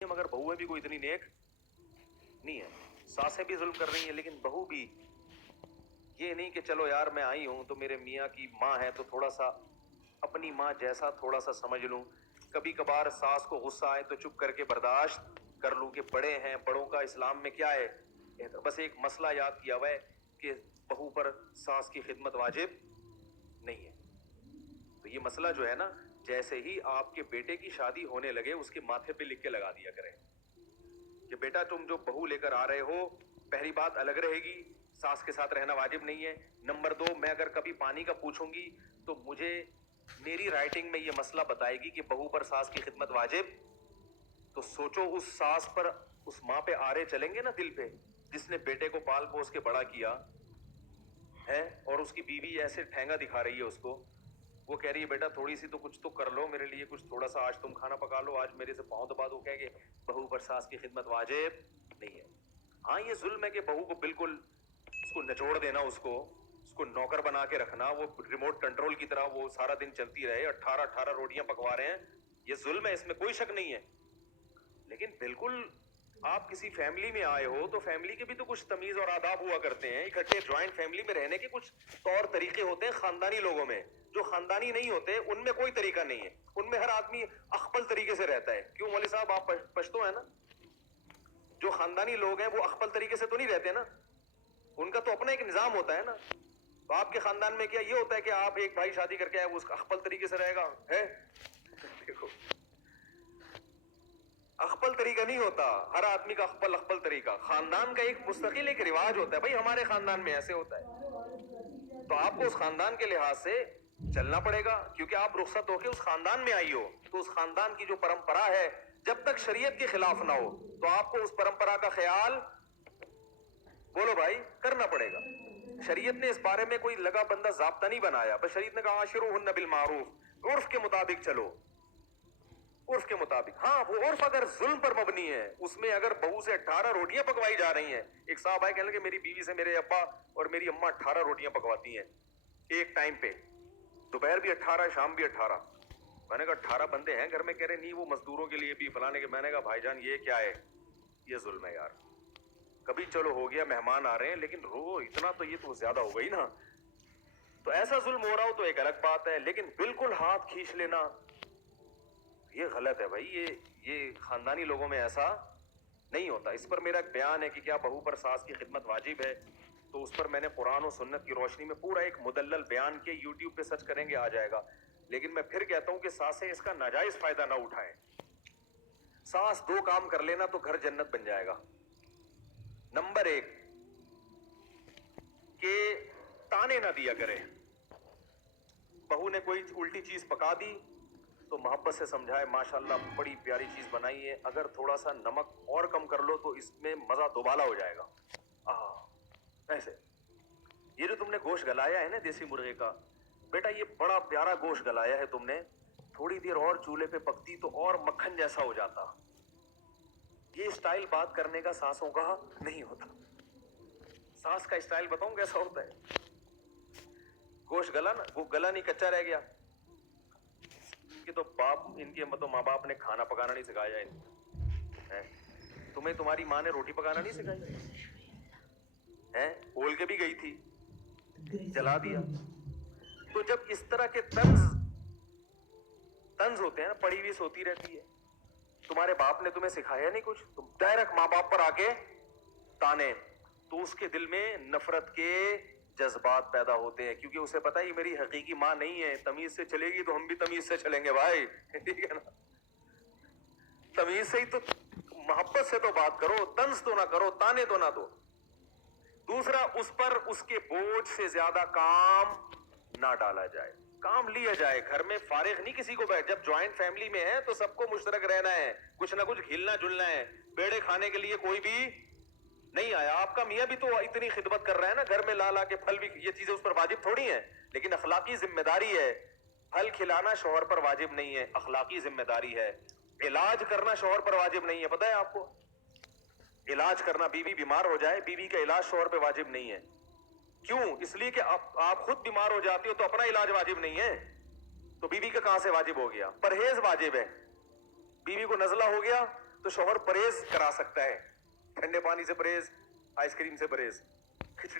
मगर बहुएं भी कोई इतनी नेक नहीं है। सासें भी जुल्म कर रही हैं, लेकिन बहू भी ये नहीं कि चलो यार मैं आई हूं तो मेरे मियाँ की माँ है तो थोड़ा सा अपनी माँ जैसा थोड़ा सा समझ लूं। कभी कभार सास को गुस्सा आए तो चुप करके बर्दाश्त कर लूं कि बड़े हैं, बड़ों का इस्लाम में क्या है। बस एक मसला याद किया हुआ है कि बहू पर सास की खिदमत वाजिब नहीं है। तो ये मसला जो है ना, जैसे ही आपके बेटे की शादी होने लगे उसके माथे पे लिख के लगा दिया करें कि बेटा तुम जो बहू लेकर आ रहे हो, पहली बात अलग रहेगी, सास के साथ रहना वाजिब नहीं है। नंबर 2, मैं अगर कभी पानी का पूछूंगी तो मुझे मेरी राइटिंग में ये मसला बताएगी कि बहू पर सास की खिदमत वाजिब। तो सोचो उस सास पर, उस माँ पे आरे चलेंगे ना दिल पे, जिसने बेटे को पाल पोस के बड़ा किया है, और उसकी बीवी ऐसे ठेंगा दिखा रही है उसको। वो कह रही है बेटा थोड़ी सी तो कुछ तो कर लो मेरे लिए, कुछ थोड़ा सा आज तुम खाना पका लो, आज मेरे से पाँव दबा दो। कहेंगे बहू पर सास की खिदमत वाजिब नहीं है। हाँ ये जुल्म है कि बहू को बिल्कुल उसको निचोड़ देना, उसको नौकर बना के रखना, वो रिमोट कंट्रोल की तरह वो सारा दिन चलती रहे, 18 रोटियां पकवा रहे हैं, ये जुल्म है, इसमें कोई शक नहीं है। लेकिन बिल्कुल आप किसी फैमिली में आए हो तो फैमिली के भी तो कुछ तमीज और आदाब हुआ करते हैं। इकट्ठे ज्वाइंट फैमिली में रहने के कुछ तौर तरीके होते हैं खानदानी लोगों में। जो खानदानी नहीं होते उनमें कोई तरीका नहीं है, उनमें हर आदमी अख्पल तरीके से रहता है। क्यों मौलवी साहब, आप पश्तो है ना? जो खानदानी लोग हैं वो अख्पल तरीके से तो नहीं रहते ना, उनका तो अपना एक निजाम होता है ना। तो आपके खानदान में क्या ये होता है कि आप एक भाई शादी करके आए वो उसका अख्पल तरीके से रहेगा है? देखो अख्पल तरीका नहीं होता, हर आदमी का अख्पल तरीका। खानदान का एक मुस्तकिल एक रिवाज होता है, भाई हमारे खानदान में ऐसे होता है, तो आपको उस खानदान के लिहाज से चलना पड़ेगा, क्योंकि आप रुखसत होके उस खानदान में आई हो। तो उस खानदान की जो परंपरा है, जब तक शरीयत के खिलाफ ना हो तो आपको उस परंपरा का ख्याल, बोलो भाई, करना पड़ेगा। शरीयत ने इस बारे में कोई लगा बंदा जाब्ता नहीं बनाया, बस शरीयत ने कहा आशिरुहुन्ना बिल मारूफ, उर्फ के मुताबिक चलो, उर्फ के मुताबिक। हाँ वो उर्फ अगर जुल्म पर मबनी है, उसमें अगर बहू से 18 रोटियां पकवाई जा रही हैं, एक साहब आए कहने लगे मेरी बीवी से मेरे अब्बा और मेरी अम्मा 18 रोटियां पकवाती हैं एक टाइम पे, दोपहर भी 18 शाम भी 18। मैंने कहा 18 बंदे हैं घर में, कह रहे नहीं वो मजदूरों के लिए भी फलाने के। मैंने कहा भाईजान ये क्या है, ये जुल्म है यार। कभी चलो हो गया मेहमान आ रहे हैं, लेकिन रो इतना तो ये तो ज्यादा हो गई ना। तो ऐसा जुल्म हो रहा हो तो एक अलग बात है, लेकिन बिल्कुल हाथ खींच लेना ये गलत है भाई। ये खानदानी लोगों में ऐसा नहीं होता। इस पर मेरा एक बयान है कि क्या बहू पर सास की खिदमत वाजिब है, तो उस पर मैंने कुरान और सुन्नत की रोशनी में पूरा एक मुदल्लल बयान किया, यूट्यूब पे सर्च करेंगे आ जाएगा। लेकिन मैं फिर कहता हूं कि सासें इसका नाजायज फायदा ना उठाएं। सास 2 काम कर लेना तो घर जन्नत बन जाएगा। नंबर 1 कि ताने ना दिया करे। बहू ने कोई उल्टी चीज पका दी तो मोहब्बत से समझाए माशाल्लाह बड़ी प्यारी चीज बनाई है, अगर थोड़ा सा नमक और कम कर लो तो इसमें मजा दोबाला हो जाएगा। ऐसे ये जो तुमने गोश्त गलाया है ना देसी मुर्गे का, बेटा ये बड़ा प्यारा गोश्त गलाया है तुमने, थोड़ी देर और चूल्हे पे पकती तो और मक्खन जैसा हो जाता। ये स्टाइल बात करने का सासों का नहीं होता। सास का स्टाइल बताऊं कैसा होता है? गोश्त गला ना, वो गला नहीं, कच्चा रह गया। इनके तो माँ बाप ने खाना पकाना नहीं सिखाया है? तुम्हें तुम्हारी माँ ने रोटी पकाना नहीं सिखाई है? बोल के भी गई थी, जला दिया। तो जब इस तरह के तंज होते हैं ना, पड़ी हुई सोती रहती है, तुम्हारे बाप ने तुम्हें सिखाया नहीं कुछ, तुम डायरेक्ट माँ बाप पर आके ताने, तो उसके दिल में नफरत के जज्बात पैदा होते हैं, क्योंकि उसे पता है मेरी हकीकी माँ नहीं है। तमीज से चलेगी तो हम भी तमीज से चलेंगे भाई, ठीक है ना? तमीज से ही तो, मोहब्बत से तो बात करो, तंज तो ना करो, ताने तो ना दो। दूसरा, उस पर उसके बोझ से ज्यादा काम ना डाला जाए, काम लिया जाए। घर में फारिग नहीं किसी को बैठ, जब ज्वाइंट फैमिली में है तो सबको मुश्तरक रहना है, कुछ ना कुछ हिलना जुलना है। बेड़े खाने के लिए कोई भी नहीं आया। आपका मियाँ भी तो इतनी खिदमत कर रहा है ना, घर में ला ला के फल भी, ये चीजें उस पर वाजिब थोड़ी है, लेकिन अखलाकी जिम्मेदारी है। फल खिलाना शौहर पर वाजिब नहीं है, अखलाकी जिम्मेदारी है। इलाज करना शौहर पर वाजिब नहीं है, पता है आपको? इलाज करना, बीवी बीमार हो जाए, बीवी का इलाज शौहर पे वाजिब नहीं है। क्यों? इसलिए कि आप खुद बीमार हो जाती हो तो अपना इलाज वाजिब नहीं है, तो बीवी का कहां से वाजिब हो गया? परहेज वाजिब है। बीवी को नजला हो गया تو شوہر پرہیز کرا سکتا ہے، ٹھنڈے پانی سے پرہیز، آئس کریم سے پرہیز، کھچڑی